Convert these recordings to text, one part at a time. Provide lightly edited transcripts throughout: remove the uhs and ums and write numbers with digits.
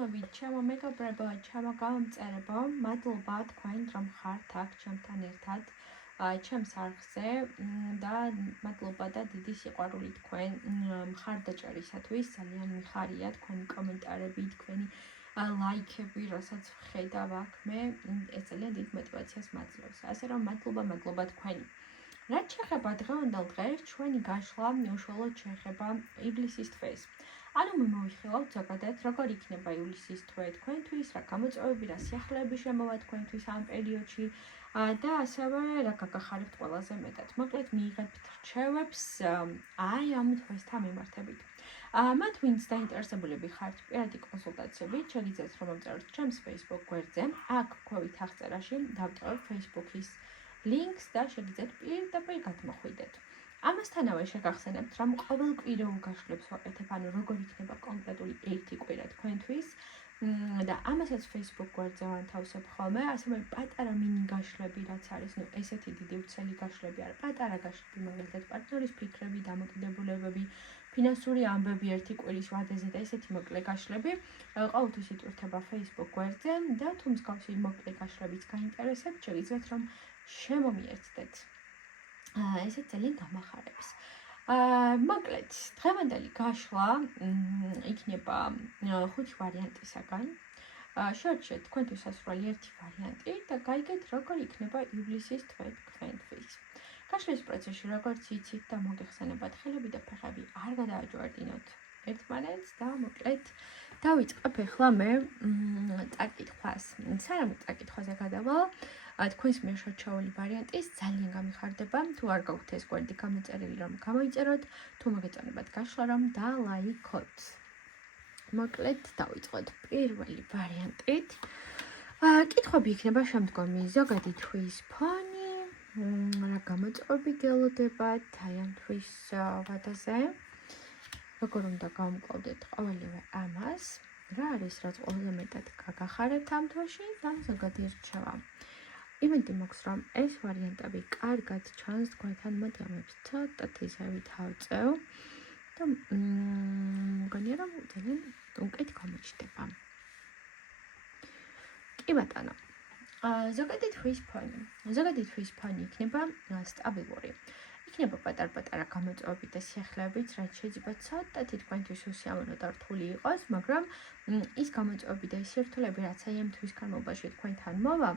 მოგესალმებით, ჩემო მეგობრებო, ჩემო გამომწერებო, მადლობა თქვენ რომ ხართ აქ ჩემთან ერთად ჩემს არხზე და მადლობა და დიდი სიყვარული თქვენ მხარდაჭერისათვის, ძალიან მიხარია თქვენი კომენტარები, თქვენი ლაიქები, რასაც ვხედავ აქ მე, ეს ძალიან დიდ мотивაციას მაძლევს. ასე რომ მადლობა თქვენი. რაც შეეხება დღევანდელ დღეს, ჩვენი გაშლა უშუალოდ შეეხება ივლისის თვეს. ანუ მე მოვიხილავთ ზოგადად, როგორ იქნება ივლისის თვე თქვენთვის, რა გამოწვევები, რა სიახლეები შემოვა თქვენთვის ამ პერიოდში და ასევე რა გაგახარებთ ყველაზე მეტად. მოკლედ მიიღებთ რჩევებს აი ამ თვესთან მიმართებით. მათ ვინც დაინტერესებულები ხართ პირადი კონსულტაციებით, შეგიძლიათ რომ მომწეროთ ჩემს Facebook გვერდზე, აქ ქვევით აღწერაში დავტოვებ Facebook-ის links და შეგიძლიათ პირდაპირ გადმოხვიდეთ. ამასთანავე შეგახსენებთ, რომ ყოველკვირეულ გაშლებს ვაკეთებ, ანუ როგორ იქნება კონკრეტული ერთი კვირა თქვენთვის და ამასაც Facebook გვერდზე ვანთავსებ ხოლმე, ასევე პატარა მინი გაშლები, რაც არის, ესეთი დიდი უცელი გაშლები არ, პატარა გაშლები, მაგალითად პარტნიორის ფიქრები, დამოკიდებულებები, ფინანსური ამბები ერთი კვირის ვადაზე და ესეთი მოკლე გაშლები ყოველთვის იტვირთება Facebook გვერდზე და თუ მსგავსი მოკლე გაშლებიც გაინტერესებთ, შეგიძლიათ რომ შემომიერთდეთ. ესეც ძალიან გამახარებს. მოკლედ, დღევანდელი გაშლა იქნება 5 ვარიანტისაგან. შევარჩიეთ თქვენთვის სასურველი ერთი ვარიანტი და გაიგეთ, როგორ იქნება ივლისის თვე თქვენთვის. გაშლის პროცესში როგორც იცით და მოგეხსენებათ, ხელები და ფეხები არ გადააჯვარდინოთ ერთმანეთს და მოკლედ დავიწყებ ახლა მე წაკითხვას. სანამ წაკითხვაზე გადავალ, თქვენს მიერ შერჩეული ვარიანტის ძალიან გამიხარდება, თუ არ გაქვთ ეს გვერდი გამოწერილი, რომ გამოიწეროთ, თუ მოგეწონებათ გაშლა, რომ დალაიქოთ. მოკლედ დავიწყოთ პირველი ვარიანტით. კითხვები იქნება შემდგომი: ზოგადი თვის ფონი, რა გამოწვევები გელოდებათ აი ამ თვის ვადაზე, როგორ უნდა გავუმკლავდეთ ყოველივე ამას, რა არის, რაც ყველაზე მეტად გაგახარებთ ამ თვეში და ზოგადი რჩევა. იმედი მაქვს, რომ ეს ვარიანტები კარგად ჩანს თქვენთან, მოდი ამებს ცოტათი ზევით ავწევ და მგონია, რომ ძალიან უკეთ გამოჩნდება. კი ბატონო. ზოგადი თვის ფონი იქნება სტაბილური. იქნება პატარ-პატარა გამოწვევები და სიახლეებიც, რაც შეიძლება ცოტათი თქვენთვის უსიამოვნო და რთული იყოს, მაგრამ ის გამოწვევები და ის სირთულეები, რაც აი ამ თვის განმავლობაში თქვენთან მოვა,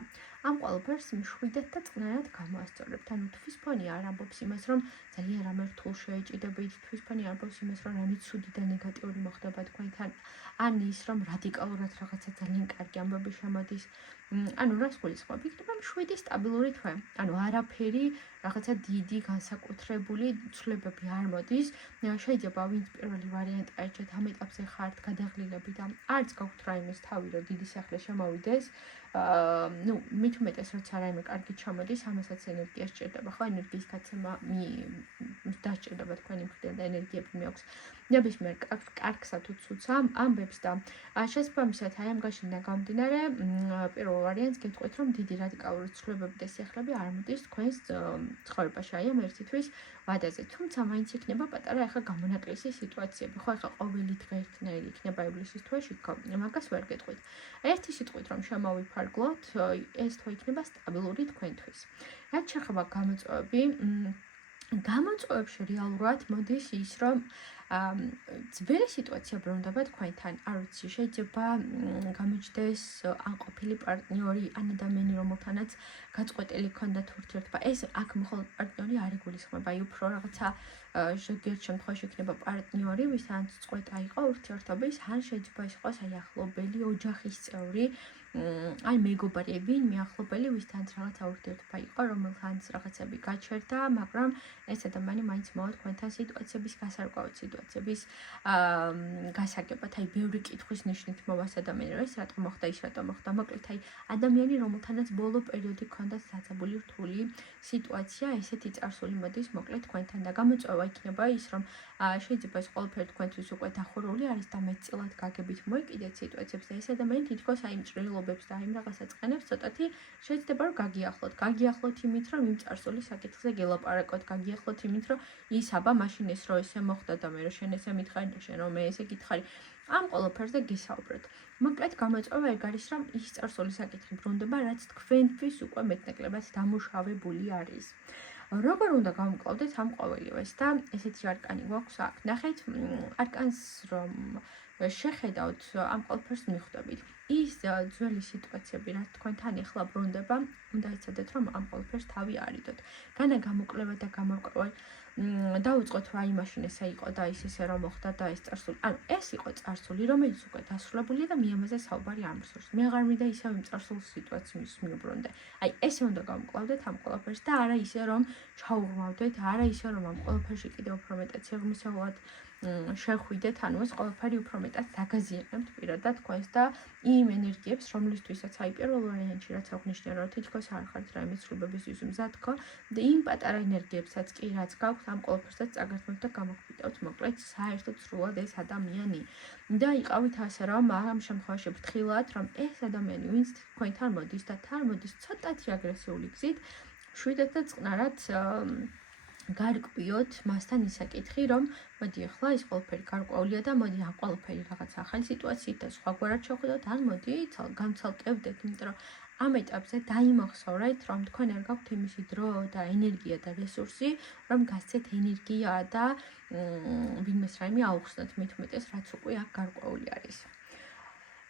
ამ ყველაფერს მშვიდად და წყნარად გამოასწორებთ. ანუ თვის ფონი არ ამბობს იმას, რომ ძალიან რამე რთულ შეეჭიდებით, თვის ფონი არ ამბობს იმას, რომ რამე ცუდი და ნეგატიური მოხდება თქვენთან, ან ის, რომ რადიკალურად რაღაცა ძალიან კარგი ამბები შემოდის. ანუ რას გულისხმობ? იქნება მშვიდი სტაბილური თვე. ანუ არაფერი რაღაცა დიდი განსაკუთრებული ცვლილებები არ მოდის. შეიძლება ვინც პირველი ვარიანტი აირჩიეთ, ამ ეტაპზე ხართ გადაღლილები და არც გაქვთ რაიმეს თავი, რომ დიდი სახლი შემოვიდეს. მით უმეტეს, როცა რაიმე კარგი ჩამოდის, ამასაც ენერგია სჭირდება, ხო, ენერგიის გაცემა დასჭირდება თქვენი მხრიდან და ენერგიები მეოქს. ნებისმიერ კარგსა თუ ცუდს ამბებს და შესაბამისად აი ამ გაშლიდან გამომდინარე, პირველ ვარიანტს გეტყვით, რომ დიდი რადიკალური ცვლილებები და სიახლეები არ მოდის თქვენს ცხოვრებაში აი ამ ერთი თვის ვადაზე. თუმცა მაინც იქნება პატარა ახლა გამონაკლისი სიტუაციები, ხო, ახლა ყოველი დღე ერთნაირი იქნება ივლისის თვეში, მაგას ვერ გეტყვით. ერთი სიტყვით რომ შემოვიფარგლოთ, ეს თვე იქნება სტაბილური თქვენთვის. რაც შეეხება გამოწვევებში რეალურად მოდის ის, რომ ძველი სიტუაცია ბრუნდება თქვენთან. არ ვიცი, შეიძლება გამოჩნდეს ან ყოფილი პარტნიორი, ან ადამიანი, რომელთანაც გაწყვეტილი ქონდათ ურთიერთობა. ეს აქ მხოლოდ პარტნიორი არ იგულისხმება, აი უფრო რაღაცა ზოგიერთ შემთხვევაში იქნება პარტნიორი, ვისაც წყვეტა იყო ურთიერთობის, ან შეიძლება ის იყოს აი ახლობელი, ოჯახის წევრი, აი მეგობარი, ვინმე ახლობელი, ვისთანაც რაღაცა ურთიერთობა იყო, რომელთანაც რაღაცები გაჩერდა, მაგრამ ეს ადამიანი მაინც მოვა თქვენთან სიტუაციების გასარკვევად, სიტუაციების გასაგებად, აი ბევრი კითხვის ნიშნით მოვა ადამიანი, რომ ეს რატომ მოხდა, ის რატომ მოხდა. მოკლედ აი ადამიანი, რომელთანაც ბოლო პერიოდი ჰქონდა საცაბული რთული სიტუაცია, ესეთი წარსული მოდის მოკლედ თქვენთან და გამოწვევა იქნება ის, რომ შეიძლება ეს ყველაფერი თქვენთვის უკვე დახურული არის და მეტწილად გაგებით მოეკიდეთ სიტუაციებს და ეს ადამიანი თითქოს აი მჭრილობებს და აი რაღაცა წყენებს ცოტათი შეიძლება რომ გაგიახლოთ იმით, რომ იმ წარსული საკითხზე გელაპარაკოთ, გაგიახლოთ იმით, რომ ის აბა მაშინ ეს რო ესე მოხდა და მე რო შენ ესე მითხარი და შენ რომ მე ესე გითხარი. ამ ყველაფერზე გისაუბროთ. მოკლედ გამოწვევა ეგ არის, რომ ის წარსული საკითხი ბრუნდება, რაც თქვენთვის უკვე მეტნაკლებად დამუშავებული არის. როგორ უნდა გავმკლავდეთ ამ ყოველივეს და ესეთი არკანი გვაქვს აქ. ნახეთ, არკანს რომ შეხედავთ, ამ ყველაფერს მიხვდებით. ის ძველი სიტუაციები, რაც თქვენთან ეხლა ბრუნდება, უნდა იცოდეთ, რომ ამ ყველაფერს თავი არიდოთ. განა გამოკვლევა და გამორკვევა დაუწყოთ, რა იმაშინ ესე იყო და ის ესე რომ მოხდა და ეს წარსული. ანუ ეს იყო წარსული, რომელიც უკვე დასრულებულია და მე ამაზე საუბარი არ მსურს. მე აღარ მინდა ისევ იმ წარსულ სიტუაციას მიუბრუნდე. აი, ესე უნდა გავმკლავდეთ ამ ყველაფერს და არა ისე რომ ჩაუღმავდეთ, არა ისე რომ ამ ყველაფერში კიდევ უფრო მეტად სიღრმისეულად შეხვიდეთ, ანუ ეს ყველაფერი უფრო მეტად დაგაზიანებთ პირადად თქვენს და იმ ენერგიებს, რომლისთვისაც აი პირველ ვარიანტში რაც აღნიშნე, რომ თითქოს არ ხართ რაიმე ცვლილებისთვის მზად ხო და იმ პატარა ენერგიებსაც კი რაც გაქვთ, ამ ყველაფერსაც წაგართმევთ და გამოგფიტავთ, მოკლედ საერთოდ სრულად ეს ადამიანი. და იყავით ასე, რომ ამ შემთხვევაში ფრთხილად, რომ ეს ადამიანი, ვინც თქვენთან მოდის და თან მოდის ცოტათი აგრესიული გზით, შვიდად და წყნარად გარკვიოთ მასთან ისაკითხი, რომ მოდი ახლა ის ყველაფერი გარკვეულია და მოდი ამ ყველაფერი რაღაც ახალი სიტუაციით და სხვაგვარად შევხედოთ, ან მოდი გამცალკევდეთ, იმიტომ რომ ამ ეტაპზე დაიმახსოვრეთ, რომ თქვენ არ გაქვთ იმისი დრო და ენერგია და რესურსი, რომ გასცეთ ენერგია და ვინმეს რაიმე აუხსნათ, მით უმეტეს რაც უკვე აქ გარკვეული არის.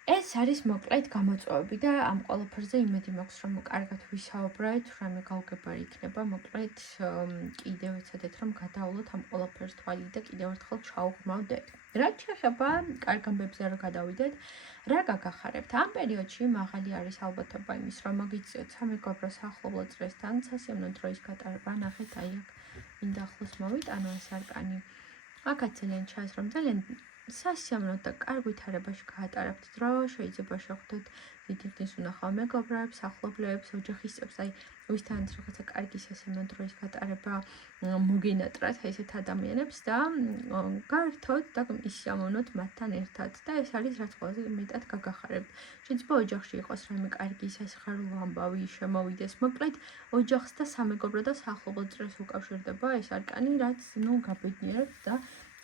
ეს არის მოკლედ გამოწვევები და ამ ყველაფერზე იმედი მაქვს, რომ კარგად ვისაუბრეთ, რამე გავგებარი იქნება, მოკლედ კიდევ ეცადეთ, რომ გადავლოთ ამ ყველაფერს თვალი და კიდევ ერთხელ ჩაუღმავდეთ. რაც შეეხება კარგ ამბებზე რომ გადავიდეთ, რა გაგახარებთ? ამ პერიოდში მაღალი არის ალბათობა იმის, რომ მოგიწიოთ სამეგობრო საახლობლო წრესთან სასიამოვნო დროის გატარება. ნახეთ, აი აქ მინდა ახლოს მოვიტანო ეს არკანი. აქაც ძალიან ჩანს, რომ ძალიან სასიამოვნო და კარგ ვითარებაში გაატარებთ დრო, შეიძლება შეხვდეთ დიდი ხნის უნახავ მეგობრებს, ახლობლებს, ოჯახის წევრებს, აი ვისთანაც რაღაცა კარგი სასიამოვნო დროის გატარება მოგენატრათ აი ესეთ ადამიანებს და გაერთოთ და ისიამოვნოთ მათთან ერთად და ეს არის რაც ყველაზე მეტად გაგახარებთ. შეიძლება ოჯახში იყოს რაიმე კარგი სასიხარულო ამბავი შემოვიდეს, მოკლედ ოჯახს და სამეგობრო და საახლობლო წრეს უკავშირდება ეს არკანი, რაც გაბედნიერებთ და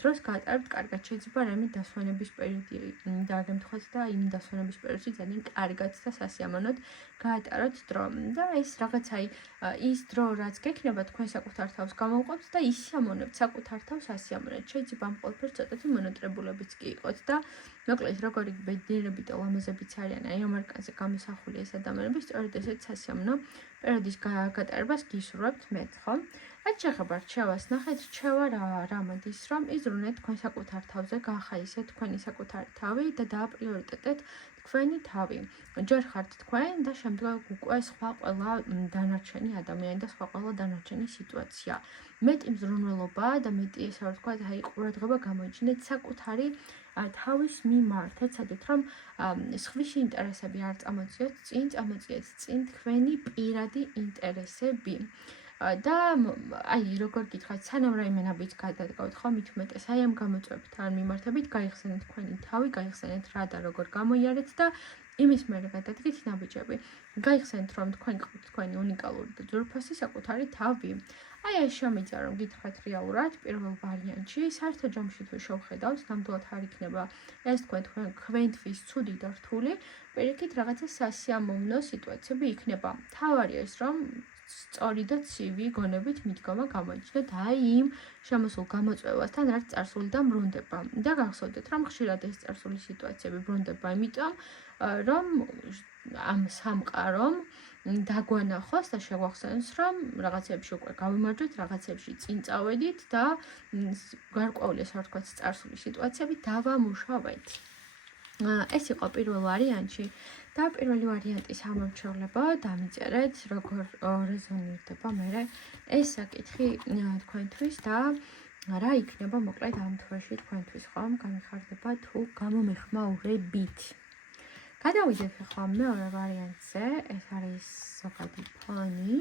დროს გაატარებთ კარგად. შეიძლება რაიმე დასვენების პერიოდი დააგემთხოთ და იმ დასვენების პერიოდში ძალიან კარგად და სასიამოვნოდ გაატაროთ დრო. და ეს რაღაცა ის დრო რაც გექნება თქვენ საკუთარ თავს გამოვყვებთ და ისიამოვნებთ საკუთარ თავს ასიამოვნეთ. შეიძლება ამ ყველაფერს ცოტათი მონოტრებულებიც კი იყოთ და მოკლედ როგორი ბედნიერები და ლამაზებიც არიან აი ამ არკანზე გამოსახული ეს ადამიანები სწორედ ესეთ სასიამოვნო პერიოდის გატარებას გისურვებთ მეც ხო? რაც შეეხება რჩევას, ნახეთ რჩევა რა მოდის, რომ იზრუნეთ თქვენ საკუთარ თავზე, გაახალისეთ თქვენი საკუთარი თავი და დააპრიორიტეტეთ თქვენი თავი. ჯერ ხართ თქვენ და შემდგომ უკვე სხვა ყველა დანარჩენი ადამიანი და სხვა ყველა დანარჩენი სიტუაცია. მეტი მზრუნველობა და მეტი ესე რომ ვთქვათ, აი ყურადღება გამოიჩინეთ საკუთარი თავის მიმართ, ეცადეთ რომ სხვისი ინტერესები არ წამოწიოთ წინ, წამოწიეთ წინ თქვენი პირადი ინტერესები. და აი როგორ გითხარით, სანამ რაიმე ნაბიჯს გადადგავთ ხო, მით უმეტეს აი ამ გამოწვევებთან მიმართებით გაიხსენეთ თქვენი თავი, გაიხსენეთ რა და როგორ გამოიარეთ და იმის მერე გადადგით ნაბიჯები. გაიხსენეთ რომ თქვენ გყავთ თქვენი უნიკალური და ძვირფასი საკუთარი თავი. აი ეს შემიძლია რომ გითხრათ რეალურად პირველ ვარიანტში, საერთო ჯამში თუ შევხედავთ, ნამდვილად არ იქნება ეს თქვენთვის ცუდი და რთული, პირიქით რაღაცა სასიამოვნო სიტუაციები იქნება. თავარია ის რომ სწორი და ცივი გონებით მიდგომა გამოიჩინოთ აი იმ შემოსულ გამოწვევასთან, რაც წარსულიდან ბრუნდება. და გახსოვდეთ, რომ ხშირად ეს წარსული სიტუაციები ბრუნდება, იმიტომ რომ ამ სამყარომ დაგვანახოს და შეგვახსენოს, რომ რაღაცებში უკვე გავიმარჯვეთ, რაღაცებში წინ წავედით და გარკვეული ასე ვთქვათ, წარსული სიტუაციები დავამუშავეთ. ეს იყო პირველ ვარიანტში. და პირველი ვარიანტის ამორჩევლება დამიწერეთ, როგორ რეზონირდება მერე ეს საკითხი თქვენთვის და რა იქნება მოკლედ ამ თვეში თქვენთვის ხომ გამიხარდება თუ გამომეხმაურებით. გადავიდეთ ახლა მეორე ვარიანტზე, ეს არის ზოგადი ფონი.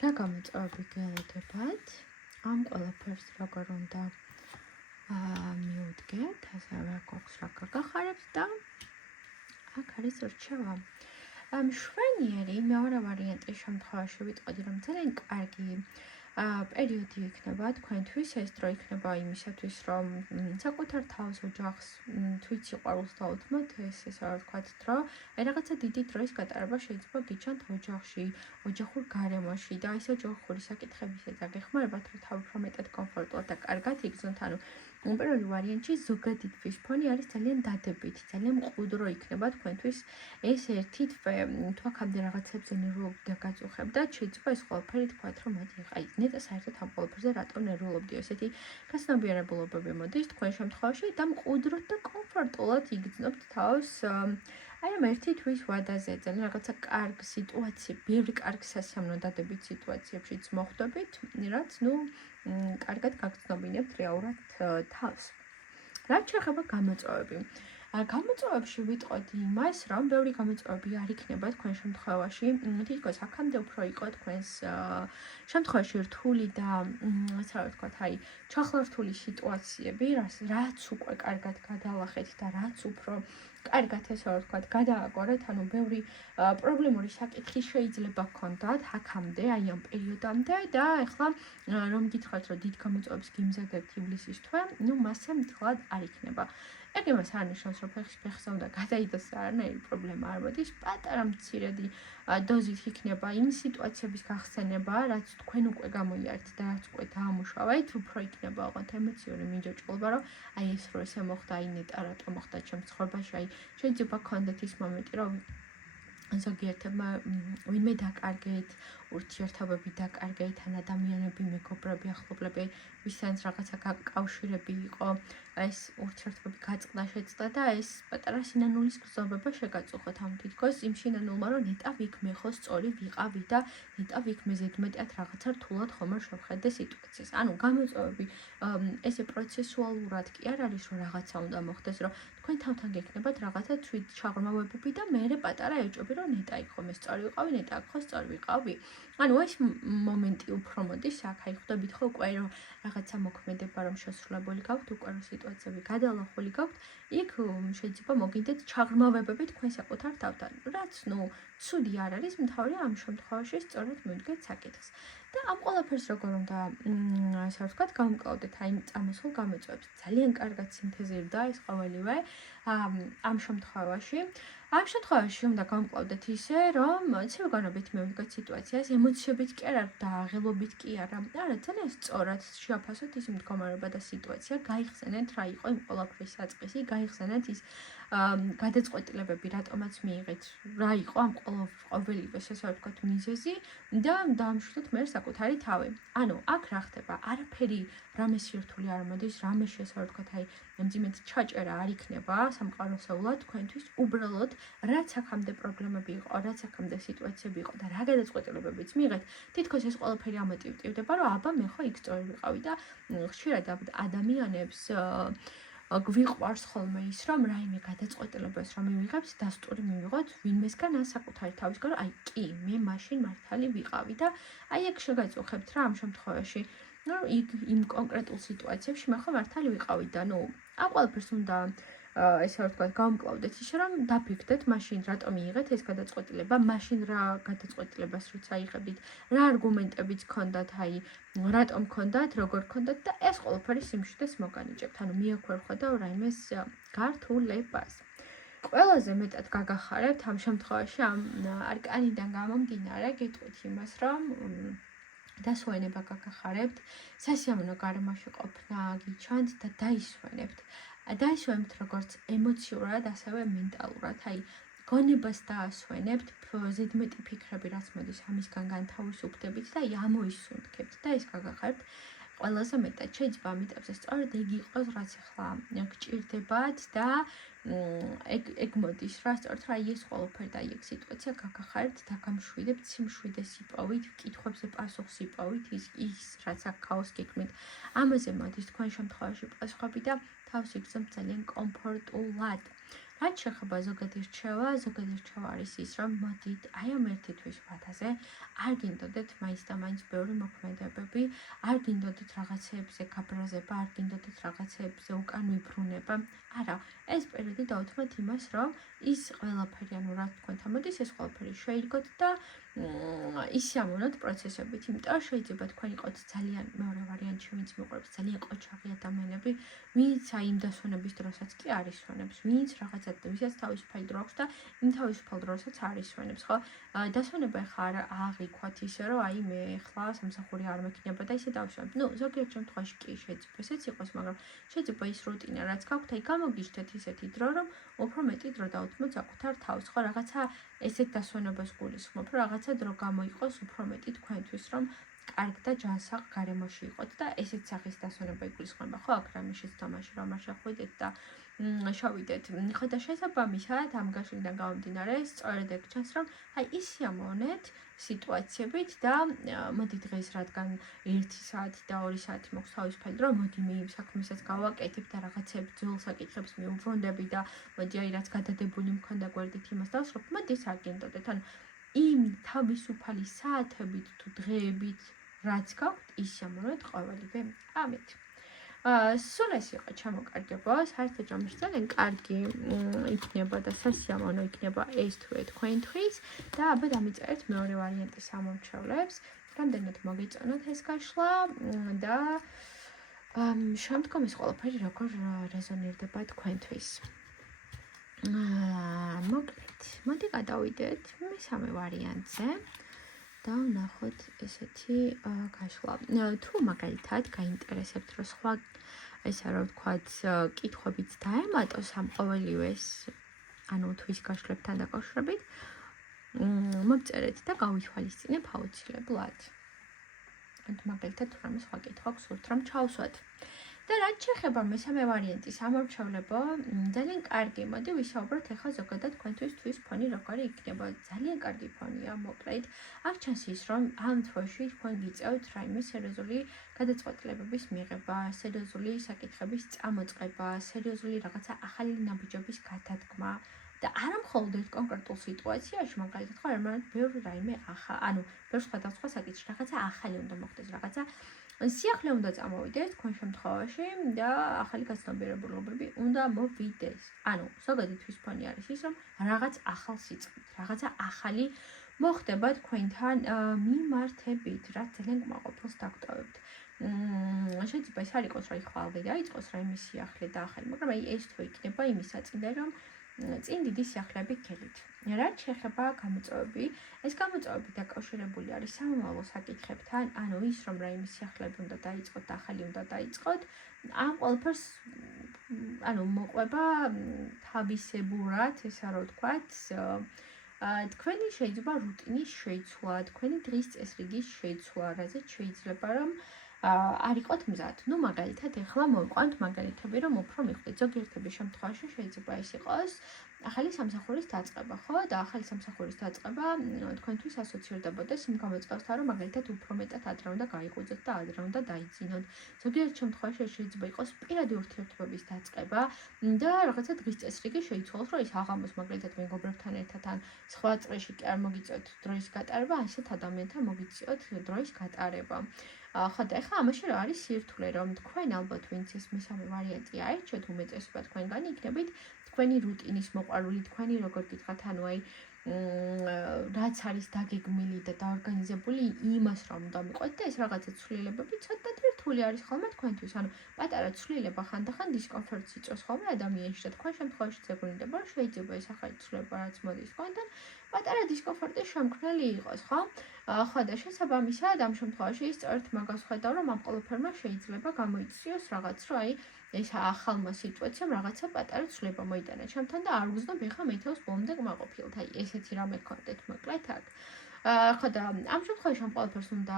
რა გამოწვევები გელოდებათ? ამ ყველაფერს როგორ უნდა მიუდგეთ, ასევე გვაქვს რა გაგახარებთ და აქ არის რჩევა. მშვენიერი მეორე ვარიანტის შემთხვევაში ვიტყოდი, რომ ძალიან კარგი პერიოდი იქნება თქვენთვის, ეს დრო იქნება იმისათვის, რომ საკუთარ თავს, ოჯახს, თვით სიყვარულს დაუთმოთ, ესე რა ვთქვათ, დრო, აი რაღაცა დიდი დროის გატარება შეიძლება გიჩვენთ ოჯახში, ოჯახურ გარემოში და ეს ოჯახური საკითხებისაც დაგეხმარებათ, რომ თავი უფრო მეტად კომფორტულად და კარგად იგრძნოთ, ანუ პირველი ვარიანტი ზოგადი თვის ფონი არის ძალიან დადებითი, ძალიან მყუდრო იქნება თქვენთვის ეს ერთი თვე, თუ აქამდე რაღაცებზე ნერვიულობდი და გაწუხებდათ, შეიძლება ეს ყველაფერი თქვათ, რომ მოდი, აი, ნეტა საერთოდ ამ ყველაფერზე რატომ ნერვიულობდიო, ესეთი გასნობიერებულობები მოდის თქვენ შემთხვევაში და მყუდროდ და კომფორტულად იგრძნობთ თავს, აი, ამ ერთი თვის ვადაზე ძალიან რაღაცა კარგ სიტუაცია, ბევრი კარგ სასიამოვნო დადებით სიტუაციებშიც მოხვდებით, რაც, კარგად გაგრძნობინებთ რეალურად თავს. რაც შეეხება გამოწვევები. გამოწვევებში ვიტყოდი იმას, რომ ბევრი გამოწვევები არ იქნება თქვენ შემთხვევაში. თითქოს აქამდე უფრო იყო თქვენს შემთხვევაში რთული და ასე რა ვთქვათ, აი, ჩახლართული სიტუაციები, რაც უკვე კარგად გადალახეთ და რაც უფრო კარგად ესე რა ვთქვათ, გადააგვარეთ, ანუ ბევრი პრობლემური საკითხი შეიძლება გქონდათ აქამდე, აი ამ პერიოდამდე და ეხლა რომ გითხრათ, რომ დიდ გამოწვევებს გიმზადებთ ივლისის თვე, მასე მთლად არ იქნება. ეგ იმას არ ნიშნავს, რომ ფეხზე უნდა გადაიდოს არანაირი პრობლემა არ მოდის, პატარა მცირედი დოზით იქნება იმ სიტუაციების გახსენება, რაც თქვენ უკვე გამოიარეთ და რაც უკვე დაამუშავეთ, უფრო იქნება ოღონდ ემოციური მინჯაჭვლობა, რომ აი ეს რო ესე მოხდა, აი ნეტა რატო მოხდა ჩემს ცხოვრებაში, აი შეიძლება გქონდეთ ის მომენტი, რომ ზოგიერთებმა ვინმე დაკარგეთ, ურთიერთობები დაკარგეთ, ან ადამიანები, მეგობრები, ახლობლები, ვისაც რაღაცა გაკავშირები იყო, ეს ურთიერთობები გაწყდა, შეწყდა და ეს პატარა სინანულის გრძნობება შეგაწუხოთ ამ თითქოს იმ სინანულმა, რომ ნეტა ვიქმე ხო სწორი ვიყავი და ნეტა ვიქმე ზედმეტად რაღაცა რთულად ხომ არ შევხედე სიტუაციას. ანუ გამოწვევები ესე პროცესუალურად კი არ არის, რომ რაღაცა უნდა მოხდეს, რომ თქვენ თავთან გექნებათ რაღაცა თვით ჩაღრმავებები და მეერე პატარა ეჭვები, რომ ნეტა იქ ხომ სწორი ვიყავი, ნეტა აქ ხო სწორი ვიყავი. ანუ ეს მომენტი უფრო მოდის აქ, აი ხვდებით ხო უკვე რომ რაღაცა მოქმედება რომ შესრულებული გაქვთ, უკვე რომ სიტუაციები გადალახული გაქვთ, იქ შეიძლება მოგიდეთ ჩაღრმავებები თქვენ საკუთარ თავთან, რაც ცუდი არ არის, მთავარია ამ შემთხვევაში სწორად მივდგეთ საკითხს. და ამ ყველაფერს როგორ უნდა ასე ვთქვათ, გავმკლავდეთ აი წამოსულ გამოწვევებს. ძალიან კარგად სინთეზირდა ეს ყოველივე ამ შემთხვევაში. ამ შემთხვევაში უნდა გავმკლავდეთ ისე, რომ ცივგანობით მივდგეთ სიტუაციას, ემოციებით კი არა და აღელობით კი არა. არა, ძალიან სწორად შეაფასოთ ის მდგომარეობა და სიტუაცია, გაიხსენეთ რა იყო იმ ყველაფრის საწყისი, გაიხსენეთ ის გადაწყვეტილებები, რატომაც მიიღეთ, რა იყო ამ ყოველივეს, ასე ვთქვათ, მიზეზი და დაამშვიდოთ მე საკუთარი თავი. ანუ აქ რა ხდება? არაფერი რამე სირთული არ მოდის, რამე ესე ვთქვათ, აი მძიმედ ჩაჭერა არ იქნება სამყაროსეულად თქვენთვის, უბრალოდ რაც აქამდე პრობლემები იყო, რაც აქამდე სიტუაციები იყო და რა გადაწყვეტილებებიც მიიღეთ, თითქოს ეს ყველაფერი ამოტივტივდება, რომ აბა მე ხო იქ სწორი ვიყავი და ხშირად ადამიანებს გვიყვარს ხოლმე ის, რომ რაიმე გადაწყვეტილებას რომ მივიღებთ, დასტური მივიღოთ ვინმესგან ან საკუთარი თავისგან, აი კი, მე მაშინ მართალი ვიყავი და აი ეგ შეგაწუხებთ რა ამ შემთხვევაში. იმ კონკრეტულ სიტუაციებში მე ხო მართალი ვიყავი და ამ ყველაფერს უნდა ესე ვთქვათ, გავმკლავდეთ ისე, რომ დაფიქრდეთ მაშინ რატომ მიიღეთ ეს გადაწყვეტილება, მაშინ რა გადაწყვეტილებას როცა იღებდით, რა არგუმენტებიც გქონდათ, აი, რატომ გქონდათ, როგორ გქონდათ და ეს ყველაფერი სიმშვიდეს მოგანიჭებთ. ანუ მიაქვერხოთ და რაიმეს გართულებას. ყველაზე მეტად გაგახარებთ ამ შემთხვევაში ამ არკანიდან გამომდინარე, გეტყვით იმას, რომ დასვენება გაგახარებთ, სასიამოვნო გარემოში ყოფნა გიჩვენთ და დაისვენებთ. დაისვენებთ როგორც ემოციურად, ასევე მენტალურად. აი, გონებას დაასვენებთ, ზედმეტი ფიქრები რაც მოდის ამისგან განთავისუფლდებით და აი ამოისუნთქებთ და ეს გაგახარებთ ყველაზე მეტად. შეიძლება ამიტებზე სწორედ ეგ იყოს, რაც ახლა გჭირდებათ და ეგ მოდის რა, სწორედ რა ეს ყველაფერი და ეგ სიტუაცია გაგახარებთ, დაგამშვიდებთ, სიმშვიდეს იპოვით, კითხვებზე პასუხს იპოვით, ის რაც აქ ქაოს გექმით. ამაზე მოდის თქვენ შემთხვევაში პასუხები და თავს იგრძნობთ ძალიან კომფორტულად. რაც შეეხება ზოგადი რჩევა არის ის, რომ მოდით აი ამ ერთი თვის ვათაზე არ გინდოდეთ მაინც და მაინც ბევრი მოქმედებები, არ გინდოდეთ რაღაცეებზე გაბრაზება, არ გინდოდეთ რაღაცეებზე უკან ვიბრუნება. არა, ეს პერიოდი დავუთმოთ იმას, რომ ის ყველაფერი, ანუ რაც თქვენთან მოდის, ეს ყველაფერი შეიგოთ და ისიამოვნოთ პროცესებით, იმიტომ რომ შეიძლება თქვენ იყოთ ძალიან მეორე ვარიანტში, ვინც მიყვარს ძალიან ყოჩაღი ადამიანები, ვინც აი იმ დასვენების დროსაც კი არ ისვენებს, ვინც რაღაცა ვისაც თავისუფალი დრო აქვს და იმ თავისუფალ დროსაც არ ისვენებს, ხო? დასვენება ხა არ აღიქვათ ისე, რომ აი მე ხლა სამსახური არ მექნება და ისე დავისვენებ. ნუ ზოგიერთ შემთხვევაში კი შეიძლება ესეც იყოს, მაგრამ შეიძლება ის რუტინა, რაც გაქვთ, აი გამოგიჩნდეთ ისეთი დრო, რომ უფრო მეტი დრო დავუთმოთ საკუთარ თავს, ხო? რაღაცა ესეთ დასვენებას გულისხმობ, რომ რაღაცა დრო გამოიყოს უფრო მეტი თქვენთვის, რომ კარგ და ჯანსაღ გარემოში იყოთ და ესეთ სახის დასვენება იგულისხმება, ხო? აქ რამე შეცდომაში რომ არ შეხვიდეთ და შევიდეთ. ხო და შესაბამისად ამ გაშლიდან გამომდინარე, სწორედ ეგ ჩანს, რომ აი ისიამოვნეთ სიტუაციებით და მოდი დღეს რადგან 1 საათი და 2 საათი მოქვს თავისუფალი დრო, მოდი მე იმ საქმესაც გავაკეთებ და რაღაცებს ძველ საკითხებს მივუბრუნდები და მოდი აი რაც გადადებული მქონდა გვერდით იმას დავსრულებ, მოდი ეს არ გინდოდეთ. ანუ იმ თავისუფალი საათებით თუ დღეებით რაც გაქვთ, ისიამოვნეთ ყოველივე ამით. სულ ეს იყო ჩამოკარგებო, საერთოდ ჯამში ძალიან კარგი იქნება და სასიამოვნო იქნება ეს თუ თქვენთვის და აბა დამიწერეთ მეორე ვარიანტის ამომრჩევლებს, რამდენად მოგეწონოთ ეს გაშლა და შემდგომ ეს ყველაფერი როგორ რეზონირდება თქვენთვის. მოკლედ, მოდი გადავიდეთ მესამე ვარიანტზე. და ვნახოთ ესეთი გაშლა. თუ მაგალითად გაინტერესებთ, რომ სხვა ესა რა ვთქვათ, კითხვებით დაემატოს ამ ყოველივეს, ანუ თვის გაშლებთან დაკავშირებით, მოგწერეთ და გავითვალისწინებ აუცილებლად. ანუ მაგალითად თუ რამე სხვა კითხვა გსურთ, რომ ჩავსვათ. და რაც შეეხება მესამე ვარიანტის ამორჩევლებო, ძალიან კარგი. მოდი ვისაუბროთ ახლა ზოგადად თქვენთვის თვის ფონი როგორი იქნება. ძალიან კარგი ფონია, მოკლედ. აქ ჩანს ის, რომ ამ თვეში თქვენ გიწევთ რაიმე სერიოზული გადაწყვეტილებების მიღება, სერიოზული საკითხების წამოწყება, სერიოზული რაღაცა ახალი ნაბიჯების გადადგმა. და არა მხოლოდ ერთ კონკრეტულ სიტუაციაში, მაგალითად, ხო, არამედ ბევრი რაიმე ანუ ბევრ სხვადასხვა საკითხში რაღაცა ახალი უნდა მოხდეს, რაღაცა სიახლე უნდა წამოვიდეს თქვენ შემთხვევაში და ახალი გაცნობიერებულობები უნდა მოვიდეს. ანუ ზოგადი თვის ფონი არის ის, რომ რაღაც ახალს იწყებთ, რაღაცა ახალი მოხდება თქვენთან მიმართებით, რაც ძალიან კმაყოფილს დაგტოვებთ. შეიძლება ეს არ იყოს, რომ ხვალე დაიწყოს რაიმე სიახლე და ახალი, მაგრამ აი ეს თუ იქნება იმის საწინდე, რომ წინ დიდი სიახლეები გელით. რაც შეეხება გამოწვევები, ეს გამოწვევები დაკავშირებული არის სამომავლო საკითხებთან, ანუ ის, რომ რაიმე სიახლეები უნდა დაიწყოთ და ახალი უნდა დაიწყოთ, ამ ყველაფერს ანუ მოყვება თავისებურად, ესა რა ვთქვათ, თქვენი შეიძლება რუტინის შეიცვლა, თქვენი დღის წესრიგის შეიცვლა, რაზეც შეიძლება რომ არ იყოთ მზად. ნუ მაგალითად ეხლა მოვიყვანთ მაგალითები, რომ უფრო მიხვდეთ. ზოგიერთების შემთხვევაში შეიძლება ეს იყოს ახალი სამსახურის დაწყება, ხო? და ახალი სამსახურის დაწყება თქვენთვის ასოცირდებოდეს იმ გამოწვევასთან, რომ მაგალითად უფრო მეტად ადრე უნდა გაიღვიძოთ და ადრე უნდა დაიძინოთ. ზოგიერთ შემთხვევაში შეიძლება იყოს პირადი ურთიერთობების დაწყება და რაღაცა დღის წესრიგი შეიცვალოს, რომ ის აღამოს მაგალითად მეგობრებთან ერთად ან სხვა წრეში კი არ მოგიწევთ დროის გატარება, ასეთ ადამიანთან მოგიწევთ დროის გატარება. ხო და ახლა ამაში რა არის სირთულე, რომ თქვენ ალბათ ვინც ეს მესამე ვარიანტი აირჩიეთ, უმეტესობა თქვენგანი იქნებით თქვენი რუტინის მოყვარული, თქვენი როგორ გითხრათ, ანუ აი რაც არის დაგეგმილი და დაორგანიზებული იმას რომ უნდა მიყვეთ და ეს რაღაცა ცვლილებები ცოტათი რთული არის ხოლმე თქვენთვის, ანუ პატარა ცვლილება ხანდახან დისკომფორტს იწვევს ხოლმე ადამიანში და თქვენ შემთხვევაში ზეგუნდება, რომ შეიძლება ეს ახალი ცვლილება რაც მოდის თქვენთან, პატარა დისკომფორტის შემქმნელი იყოს, ხო? ხო და შესაბამისად ამ შემთხვევაში სწორედ მაგას ხედავ, რომ ამ ყველაფერმა შეიძლება გამოიწვიოს რაღაც, რომ აი ეს ახალმა სიტუაციამ რაღაცა პატარა ცვლილება მოიტანა ჩემთან და არ ვგრძნობ ეხლა მე თავს ბოლომდე კმაყოფილ. აი ესეთი რამე გქონდეთ მოკლედ აქ. ხო და ამ შემთხვევაში ამ ყველაფერს უნდა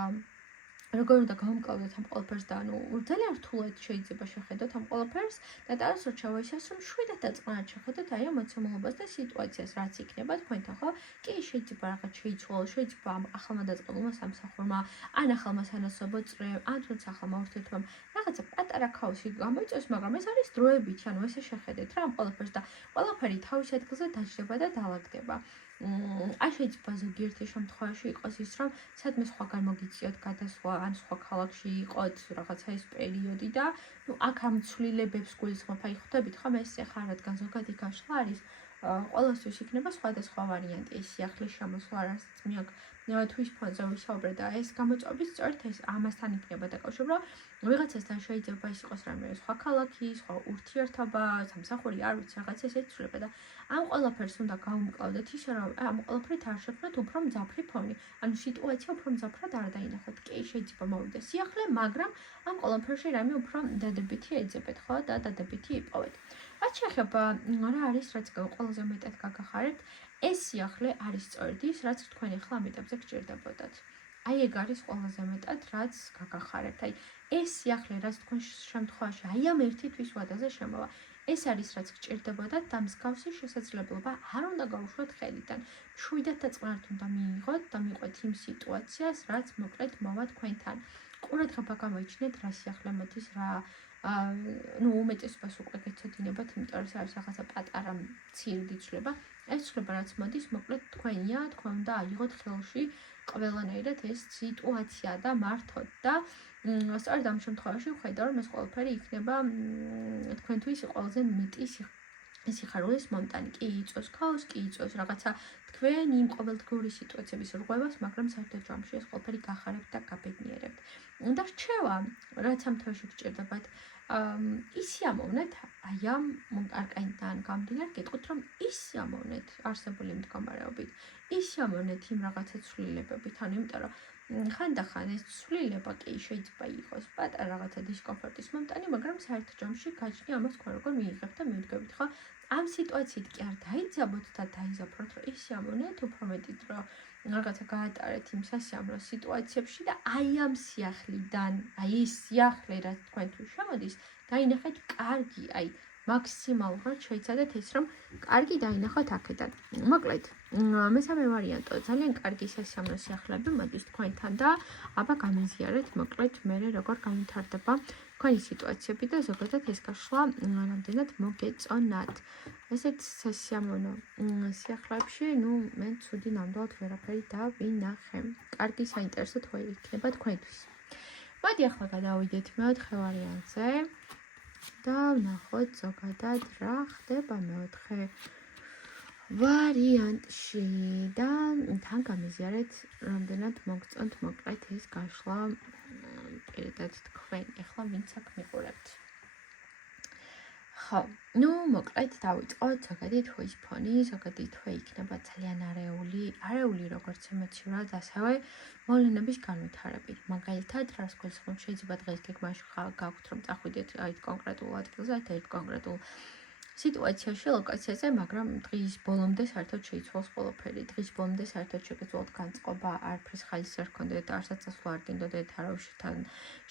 როგორ უნდა გავამკლავდეთ ამ ყველაფერს და ანუ ძალიან რთულად შეიძლება შეხედოთ ამ ყველაფერს და დაას რჩევა ისას, რომ შვიდად დაწყნარად შეხედოთ აი ამ მოცემულობას და სიტუაციას, რაც იქნება თქვენთან, ხო? კი შეიძლება რაღაც შეიცვალოს, შეიძლება ამ ახალმა დაწყებულმა სამსახურმა, ან ახალმა სანასწორობო წრემ, ან თუნდაც ახალმა ურთიერთობამ რაღაცა პატარა ქაოსი გამოიწვევს, მაგრამ ეს არის დროებითი, ანუ ესე შეხედეთ რა ამ ყველაფერს და ყველაფერი თავის ადგილზე დაჯდება და დაალაგდება. აი შეიძლება ზოგიერთი შემთხვევაში იყოს ის, რომ სადმე სხვაგან მოგიწიოთ გადასვლა, ან სხვა ქალაქში იყოთ რაღაცა ეს პერიოდი და აქ ამ ცვლილებებს გულისხმობ, აი ხვდებით ხომ ეს ახლა რადგან ზოგადი გაშლა არის, ყველასთვის იქნება სხვადასხვა ვარიანტი ეს სიახლის შემოსვლა, რასაც მე აქ თვის ფონზე ვისაუბრე და ეს გამოწვევები სწორედ ეს ამასთან იქნება დაკავშირებული, რომ ვიღაცასთან შეიძლება ის იყოს რამე სხვა ქალაქი, სხვა ურთიერთობა, სამსახური, არ ვიცი, რაღაც ესეთი ცვლილება და ამ ყველაფერს უნდა გავუმკლავდეთ ისე, რომ ამ ყველაფრით არ შექმნათ უფრო მძაფრი ფონი. ანუ სიტუაცია უფრო მძაფრად არ დაინახოთ. კი, შეიძლება მოვიდეთ სიახლე, მაგრამ ამ ყველაფერში რამე უფრო დადებითი ეძებეთ, ხო და დადებითი იპოვეთ. რაც შეეხება რა არის, რაც ყველაზე მეტად გაგახარებთ, ეს სიახლე არის სწორედ ის, რაც თქვენ ახლა ამ ეტაპზე გჭირდებოდათ. აი ეგ არის ყველაზე მეტად, რაც გაგახარებთ. აი ეს სიახლე, რაც თქვენ შემთხვევაში აი ამ ერთი თვის ვადაზე შემოვა, ეს არის რაც გჭირდებოდათ და მსგავსი შესაძლებლობა არ უნდა გაუშვათ ხელიდან. მშვიდად და წყნართ უნდა მიიღოთ და მიყვეთ იმ სიტუაციას, რაც მოკლედ მოვა თქვენთან. ყურადღება გამოიჩინეთ რა სიახლე მოდის, რა უმეტესობას უკვე გეცოდინებათ, იმიტომ რომ ეს არის რაღაცა პატარა მცირედი ცვლილება. ეს ცვლილება რაც მოდის, მოკლედ თქვენია, თქვენ უნდა აიღოთ ხელში ყველანაირად ეს სიტუაცია და მართოთ და სწორედ ამ შემთხვევაში ვხედავ, რომ ეს ყველაფერი იქნება თქვენთვის ყველაზე მეტი სიხარულის მომტანი. კი იწვევს ქაოსს, კი იწვევს რაღაცა თქვენ იმ ყოველდღიური სიტუაციების რღვევას, მაგრამ საერთოდ ჯამში ეს ყველაფერი გახარებთ და გაბედნიერებთ. და რჩევა, რაც ამ თვეში გჭირდებათ, ის სიამოვნეთ, აი ამ არკანიდან გამდინარე გეტყვით, რომ ის სიამოვნეთ არსებული მდგომარეობით, ის სიამოვნეთ იმ რაღაცა ცვლილებებით, ანუ იმიტომ რომ ხანდახან ეს ცვლილება კი შეიძლება იყოს პატარა რაღაცა დისკომფორტის მომტანი, მაგრამ საერთო ჯამში გაჩნია ამას თქვენ როგორ მიიღებთ და მივდგებით, ხო? ამ სიტუაციით კი არ დაიძაბოთ და დაიზაფროთ, რომ ის სიამოვნეთ უფრო მეტით, რომ რაღაცა გაატარეთ იმ სასიამოვნო სიტუაციებში და აი ამ სიახლიდან, აი ეს სიახლე, რაც თქვენთვის შემოდის, დაინახეთ კარგი, აი მაქსიმალურად შეიცადეთ ეს, რომ კარგი დაინახოთ აქედან. მოკლედ, მესამე ვარიანტო, ძალიან კარგი სასიამოვნო სიახლეები მოდის თქვენთან და აბა გამიზიარეთ, მოკლედ მე როგორ განვითარდება თქვენი სიტუაციები და ზოგადად ეს გაშლა რამდენად მოგეწონათ. ესეთ სასიამოვნო სიახლეებში, მე ცუდი ნამდვილად ვერაფერი დავინახე. კარგი საინტერესო თვე იქნება თქვენთვის. მოდი ახლა გადავიდეთ მეოთხე ვარიანტზე. და ვნახოთ ზოგადად რა ხდება მეოთხე ვარიანტში და თან გამიზიარეთ რამდენად მოგწონთ მოკლედ ეს გაშლა პირდად თქვენ ახლა ვინც აქ მიყურებთ. ხო, მოკლედ დავიწყოთ ზოგადი თვის ფონი, ზოგადი თვე იქნება ძალიან არეული როგორც ემოციურად, ასევე მოვლენების განვითარებით. მაგალითად, რას გულისხმობ, შეიძლება დღეს გეგმაში გაქვთ, რომ წახვიდეთ აი კონკრეტულ ადგილზე, ერთ კონკრეტულ სიტუაციაში, ლოკაციაზე, მაგრამ დღის ბოლომდე საერთოდ შეიცვალოს ყველაფერი. დღის ბოლომდე საერთოდ შეგეძლოთ განწყობა, არაფრის ხალისს არ გქონდეთ, არსად წასვლა არ გინდოდეთ, არავისთან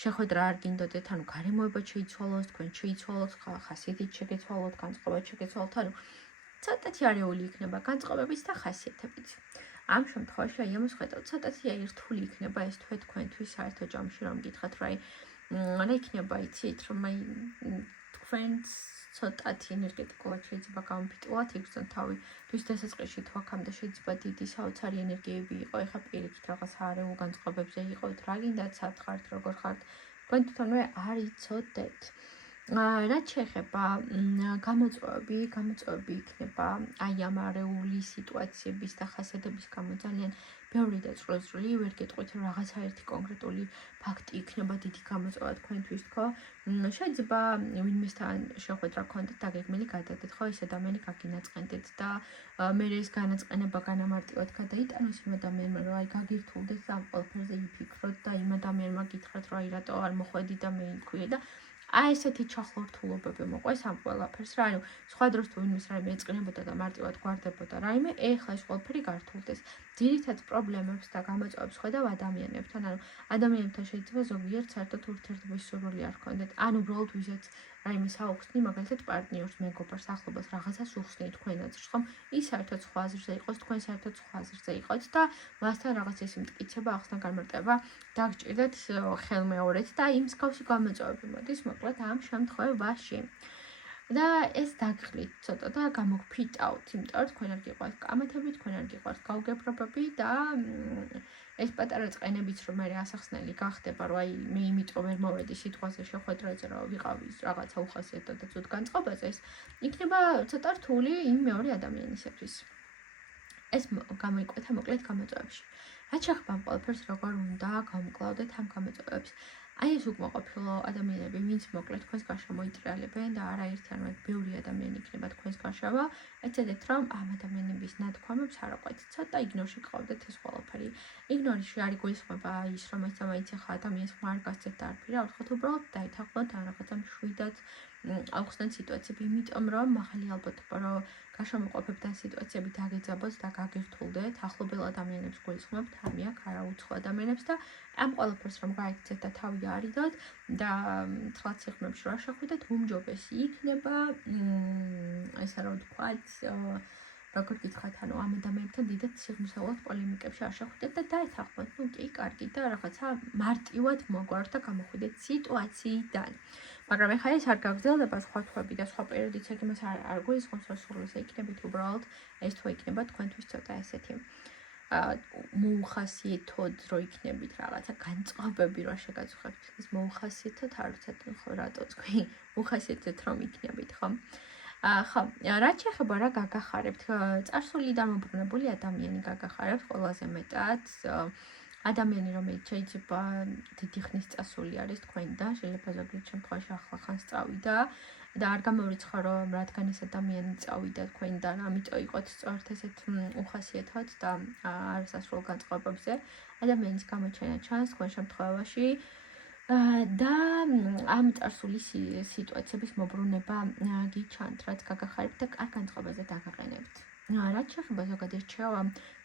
შეხვედრა არ გინდოდეთ, ანუ გარემოება შეიცვალოს, თქვენ შეიცვალოთ, ხასიათით შეგეცვალოთ, განწყობაც შეგეცვალოთ, ანუ ცოტათი არეული იქნება განწყობებით და ხასიათებით. ამ შემთხვევაში აი ამას ხედავთ, ცოტათი აი რთული იქნება ეს თვე თქვენთვის საერთო ჯამში, რომ გითხრათ, რა იქნება, იცით, რომ აი თქვენს ცოტათი ენერგეტიკულად შეიძლება გამოფიტულად იგრძნოთ თავი. თვის დასაწყისში თუ აქამდე შეიძლება დიდი საოცარი ენერგიები იყო, ეხლა პირიქით რაღაც არეულ განწყობებზე იყოთ, რა გინდათ, სად ხართ, როგორ ხართ, თქვენ თვითონვე არ იცოდეთ. რაც შეეხება გამოწვევები იქნება აი ამ არეული სიტუაციების და ხასიათების გამო ძალიან ბევრი და წვრილი, ვერ გეტყვით, რომ რაღაცა ერთი კონკრეტული ფაქტი იქნება დიდი გამოწვევა თქვენთვის, ხო? შეიძლება ვინმესთან შეხვედრა გქონდეთ და გეგმილი გადადეთ, ხო? ეს ადამიანი გაგინაწყენდეთ და მე ეს განაწყენება განამარტივად გადაიტანოს იმ ადამიანმა, რომ აი გაგირთულდეთ და ამ ყველაფერზე იფიქროთ და იმ ადამიანმა გითხრათ, რომ აი რატო არ მოხვედი და მე იმქვია და აი ესეთი ჩახლართულობები მოყვეს ამ ყველაფერს რა, ანუ სხვა დროს თუ ვინმეს რაიმე ეწყინებოდა და მარტივად გვარდებოდა რაიმე, ეხლა ეს ყველაფერი გართულდეს. ძირითად პრობლემებს და გამოწვევებს ხედავ ადამიანებთან, ანუ ადამიანებთან შეიძლება ზოგიერთ საერთოდ ურთიერთობის სურვილი არ გქონდეთ, ან უბრალოდ ვიზაც რაიმე საუხსნი, მაგალითად პარტნიორს, მეგობარს, ახლობელს რაღაცას უხსნით თქვენ აზრს, ხომ? ის საერთოდ სხვა აზრზე იყოს, თქვენ საერთოდ სხვა აზრზე იყოთ და მასთან რაღაც ისე მტკიცება, ახსნა განმარტება დაგჭირდეთ ხელმეორედ და იმ მსგავსი გამოწვევები მოდის, მოკლედ ამ შემთხვევაში. და ეს დაგხლით ცოტა და გამოგფიტავთ, იმიტომ რომ თქვენ არ გიყვართ კამათები, თქვენ არ გიყვართ გაუგებრობები და ეს პატარა წყენებიც რომ მე ასახსნელი გახდება, რომ აი მე იმიტომ ვერ მოვედი სიტყვაზე შეხვედრაზე, რომ ვიყავი რაღაცა უხასიათო და ცუდ განწყობაზე, ეს იქნება ცოტა რთული იმ მეორე ადამიანისათვის. ეს გამოიკვეთა მოკლედ გამოწვევებში. რაც შეეხება ამ ყველაფერს, როგორ უნდა გავმკლავდეთ ამ გამოწვევებს. აი ეს უკმაყოფილო ადამიანები, ვინც მოკლედ თქვენს გარშემო იტრიალებენ და არაერთი ან ბევრი ადამიანი იქნება თქვენს გარშემო, ეცადეთ რომ ამ ადამიანების ნათქვამებს არ აყვეთ. ცოტა იგნორში გყავდეთ ეს ყველაფერი. იგნორში არ იგულისხმება ის, რომ მაინც ახლა ადამიანს ხმა არ გასცეთ და არ ფირა, ვთქვათ უბრალოდ დაითანხმოთ ან რაღაცა მშვიდად ავხსნათ სიტუაციები, იმიტომ რომ მაღალი ალბათობა რომ გაშემოყოფებთან სიტუაციები დაგეძაბოთ და გაგერთულდეთ, ახლობელ ადამიანებს გულისხმობთ, ამი აქ არაუცხო ადამიანებს და ამ ყველაფერს რომ გაიქცეთ და თავი არიდოთ და თვალ სიღრმეებში რა შეხვიდეთ, უმჯობესი იქნება, ესე რომ ვთქვათ, როგორ გითხრათ, ანუ ამ ადამიანებთან დიდად სიღრმისეულად პოლემიკებში არ შეხვიდეთ და დაეთანხმოთ, ну კი, კარგი და რაღაცა მარტივად მოგვართ და გამოხვიდეთ სიტუაციიდან. მაგრამ ეხლა ეს არ გაგრძელდება სხვა თვეები და სხვა პერიოდიც ეგ იმას არ გულისხმობს, რომ სულ ესე იქნებით უბრალოდ ეს თვე იქნება თქვენთვის ცოტა ესეთი მოუხასიათოდ რო იქნებით რაღაცა განწყობები რო შეგაწუხებთ ეს მოუხასიათოდ არ ვიცით ხო რატო თქვი მოუხასიათოდ რომ იქნებით ხო ხო რაც შეეხება რა გაგახარებთ წარსული დამობრუნებული ადამიანი გაგახარებთ ყველაზე მეტად ადამიანი რომელიც შეიძლება დიდი ხნის წასული არის თქვენიდან შეიძლება ზოგიერთ შემთხვევაში ახლა ხანს წავიდა და არ გამოვრიცხა რომ რადგან ეს ადამიანი წავიდა თქვენიდან ამიტომ იყოთ სწორედ ესეთ უხასიათოდ და არასასრულ განწყობებზე ადამიანის გამოჩენა ჩანს თქვენ შემთხვევაში და ამ წარსული სიტუაციების მოbrunება გიჩანთ რაც გაგახარებთ და კარგ განწყობაზე დაგაყენებთ რაც შეეხება ზოგადად რჩევა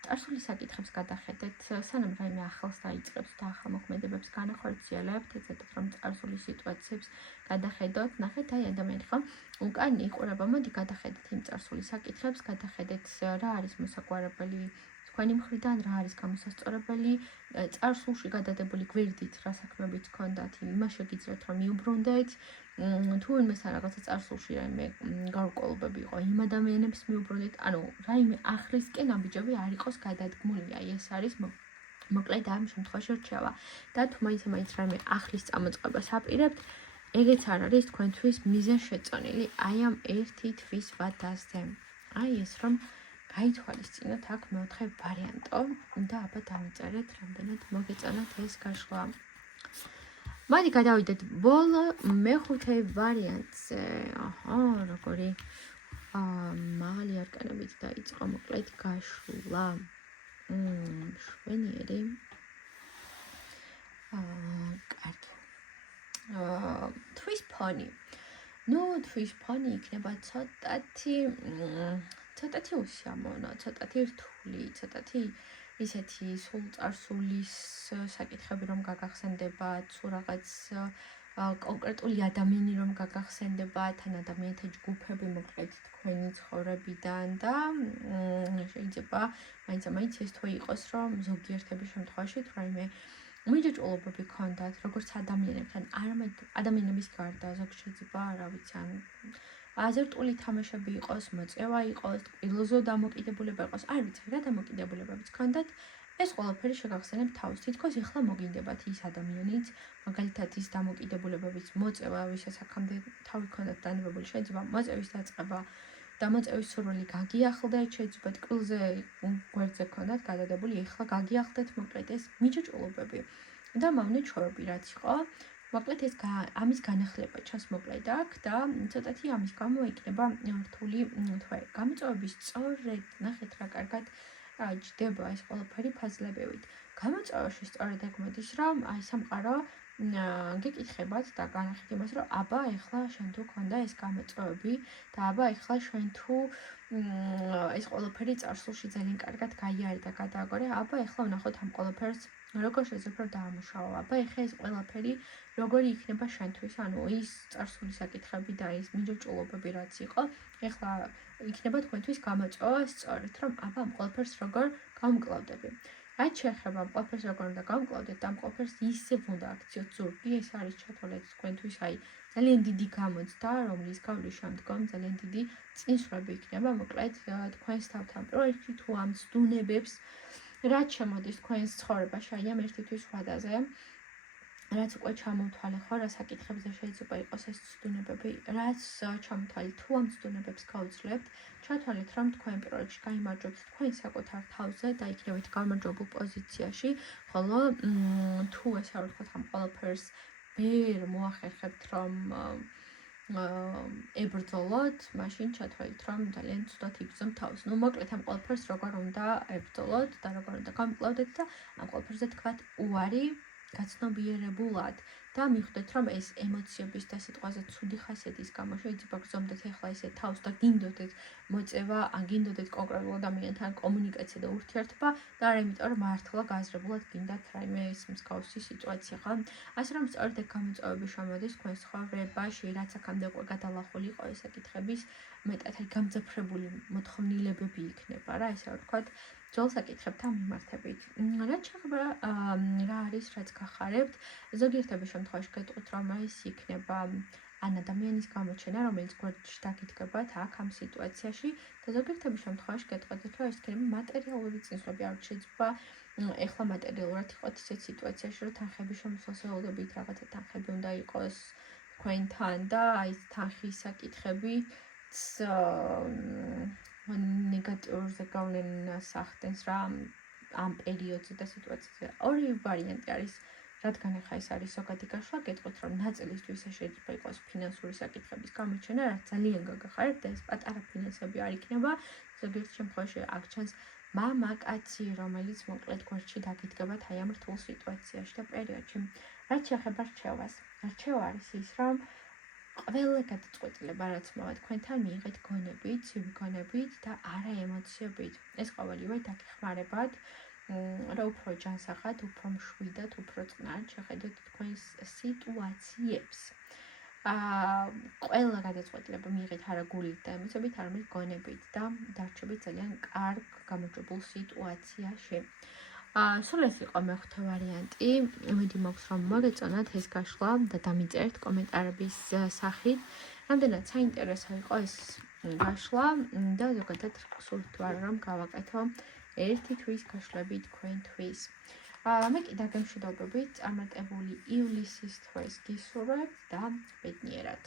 წარსული საკითხებს გადახედეთ სანამ რაიმე ახალს დაიწყებთ და ახალ მოქმედებებს განახორციელებთ ეცადეთ რომ წარსული სიტუაციებს გადახედოთ ნახეთ აი ადამიანი ხო უკან იყურება მოდი გადახედეთ იმ წარსული საკითხებს გადახედეთ რა არის მოსაგვარებელი თქვენი მხრიდან რა არის გამოსასწორებელი წარსულში გადადებული გვერდით რა საქმეებიც ჰქონდათ იმას შეგიძლიათ რომ მიუბრუნდეთ თუ იმეს რაღაცა წარსულში რაიმე გარკვეულობები იყო იმ ადამიანებს მიუბრუნდეთ ანუ რაიმე ახლისკენ ამბიჯები არ იყოს გადადგმული აი ეს არის მოკლედ ამ შემთხვევაში რჩევა და თუ მაინც რაიმე ახლის წამოწყებას აპირებთ ეგეც არ არის თქვენთვის მიზანშეწონილი აი ამ ერთი თვის ვადაზე აი ეს რომ გაითვალისწინოთ აქ მეოთხე ვარიანტო და აბა დავიწერეთ რამდენად მოგეწონათ ეს გაშლა მოდი გადავიდეთ ბოლო მეხუთე ვარიანტზე აჰა როგორი მაღალი არკანებით დაიწყო მოკლედ გაშლა შვენიერი კარგი თვის ფონი ну თვის ფონი იქნება ცოტათი უსიამოვნო, ცოტათი რთული, ცოტათი ისეთი სულ წარსულის საკითხები რომ გაგახსენდებათ, სულ რაღაც კონკრეტული ადამიანი რომ გაგახსენდებათ, ან ადამიანთა ჯგუფები მოკლედ თქვენი ცხოვრებიდან და შეიძლება მაინც ეს თვე იყოს რომ ზოგიერთების შემთხვევაში თუ რაიმე მიჯაჭვულობები გქონდათ, როგორც ადამიანებთან, არამედ ადამიანების გარდა ზოგ შეიძლება, რა ვიცი, ან აზერტული თამაშები იყოს, მოწევა იყოს, ტკბილზე დამოკიდებულება იყოს, არ ვიცი, რა დამოკიდებულებებიც გქონდათ, ეს ყველაფერი შეგახსენებთ თავს. თითქოს ეხლა მოგინდებათ ის ადამიანიც, მაგალითად ის დამოკიდებულებების მოწევა, ვისაც აქამდე თავი ჰქონდათ დანებებული, შეიძლება მოწევის დაწყება და მოწევის სურვილი გაგიახლდეთ, შეიძლება ტკბილზე გვერდზე გქონდათ გადადებული, ეხლა გაგიახლდეთ მოკლედ ეს მიჯაჭვულობები და მავნე ჩვევები რაც იყო მოკლედ ეს ამის განახლება ჩანს მოკლედ აქ და ცოტათი ამის გამო იქნება რთული თვე. გამოწვევების სწორედ ნახეთ რა კარგად ჯდება ეს ყველაფერი ფაზლებივით. გამოწვევაში სწორედ ეგ მოდის რომ აი სამყარო გეკითხებათ და განახით იმას, რომ აბა ეხლა შენ თუ ქონდა ეს გამოწვევები და აბა ეხლა შენ თუ ეს ყველაფერი წარსულში ძალიან კარგად გაიარე და გადააგორე, აბა ეხლა ვნახოთ ამ ყველაფერს როგორ შეიძლება დაამუშავო. აბა ეხლა ეს ყველაფერი როგორი იქნება შენთვის, ანუ ის წარსული საკითხები და ის მინდორჭულობები რაც იყო, ეხლა იქნება თქვენთვის გამოწვევა სწორედ, რომ აბა ამ ყველაფერს როგორ გავმკლავდები. რაც შეეხება ამ ყველაფერს როგორ უნდა გავმკლავდეთ, ამ ყველაფერს ისევ უნდა აქციოთ ზურგი, ეს არის ჩათვალეთ თქვენთვის აი ძალიან დიდი გამოცდა, რომლის გავლის შემდგომ ძალიან დიდი წინსვლები იქნება, მოკლედ თქვენს თავთან პირველ რიგში თუ ამ ზდუნებებს რაც შემოდის თქვენს ცხოვრებაში აი ამ ერთი თვის ვადაზე, რაც უკვე ჩამოვთვალე ხო, რა საკითხებზე შეიძლება იყოს ეს ზდუნებები, რაც ჩამოვთვალე თუ ამ ზდუნებებს გავუძლებთ, ჩათვალეთ, რომ თქვენ პირველ რიგში გაიმარჯვებთ თქვენ საკუთარ თავზე და იქნებით გამარჯვებულ პოზიციაში, ხოლო თუ ესე არ ვთქვათ, ამ ყველაფერს ვერ მოახერხებთ, რომ ებრძოლოთ, მაშინ ჩათვალეთ, რომ ძალიან ცუდად იბრძოლთ თავს. ნუ მოკლედ ამ ყველაფერს როგორ უნდა ებრძოლოთ და როგორ უნდა გამკლავდეთ და ამ ყველაფერზე თქვათ უარი გაცნობიერებულად და მიხვდეთ, რომ ეს ემოციების და სიტყვაზე ცუდი ხასიათის გამო შეიძლება გრძნობდეთ ეხლა ისე თავს და გინდოდეთ მოწევა, ან გინდოდეთ კონკრეტულ ადამიანთან კომუნიკაცია და ურთიერთობა და არა იმიტომ, რომ მართლა გააზრებულად გინდათ რაიმე ის მსგავსი სიტუაცია, ხო? ასე რომ სწორედ ეგ გამოწვევები შემოდის თქვენს ცხოვრებაში, რაც აქამდე უკვე გადალახული იყო ეს საკითხების მეტად გამძაფრებული მოთხოვნილებები იქნება რა, ესე ვთქვათ, ძველ საკითხებთან მიმართებით. რაც შეეხება რა არის, რაც გახარებთ, ზოგიერთების შემთხვევაში გეტყვით, რომ ეს იქნება ან ადამიანის გამოჩენა, რომელიც გვერდში დაგიდგებათ აქ ამ სიტუაციაში და ზოგიერთების შემთხვევაში გეტყვით, რომ ეს იქნება მატერიალური წინსვლები, არ შეიძლება ეხლა მატერიალურად იყოთ ისეთ სიტუაციაში, რომ თანხების შემოსვლას ველოდებით, რაღაცა თანხები უნდა იყოს თქვენთან და აი თანხის საკითხები ნეგატიურზე გავლენას ახდენს რა ამ პერიოდზე და სიტუაციაზე. ორი ვარიანტი არის, რადგან ახლა ეს არის ზოგადი გაშლა, გეტყვით, რომ ნაწილისთვის შეიძლება იყოს ფინანსური საკითხების გამოჩენა, რაც ძალიან გაგახარებთ და ეს პატარა ფინანსები არ იქნება. ზოგიერთ შემთხვევაში აქ ჩანს მამაკაცი, რომელიც მოკლედ გვერდში დაგიდგებათ აი ამ რთულ სიტუაციაში და პერიოდში. რაც შეეხება რჩევას. რჩევა არის ის, რომ ყველა გადაწყვეტილება, რაც მოვა თქვენთან, მიიღეთ გონებით, ცივი გონებით და არა ემოციებით. ეს ყოველივე დაგეხმარებათ, რა უფრო ჯანსაღად, უფრო მშვიდად, უფრო წყნარად შეხედოთ თქვენს სიტუაციებს. ყველა გადაწყვეტილება მიიღეთ არა გულით და ემოციებით, არამედ გონებით და დარჩებით ძალიან კარგ გამარჯვებულ სიტუაციაში. სულ ეს იყო მეხუთე ვარიანტი. იმედი მაქვს, რომ მოგეწონათ ეს გაშლა და დამიწერთ კომენტარების სახით. რამდენად საინტერესო იყო ეს გაშლა და ზოგადად გსურთ ვარ, რომ გავაკეთო ერთი თვის გაშლები თქვენთვის. მე კიდევ გემშვიდობებით წარმატებული ივლისის თვეს გისურვებთ და ბედნიერად.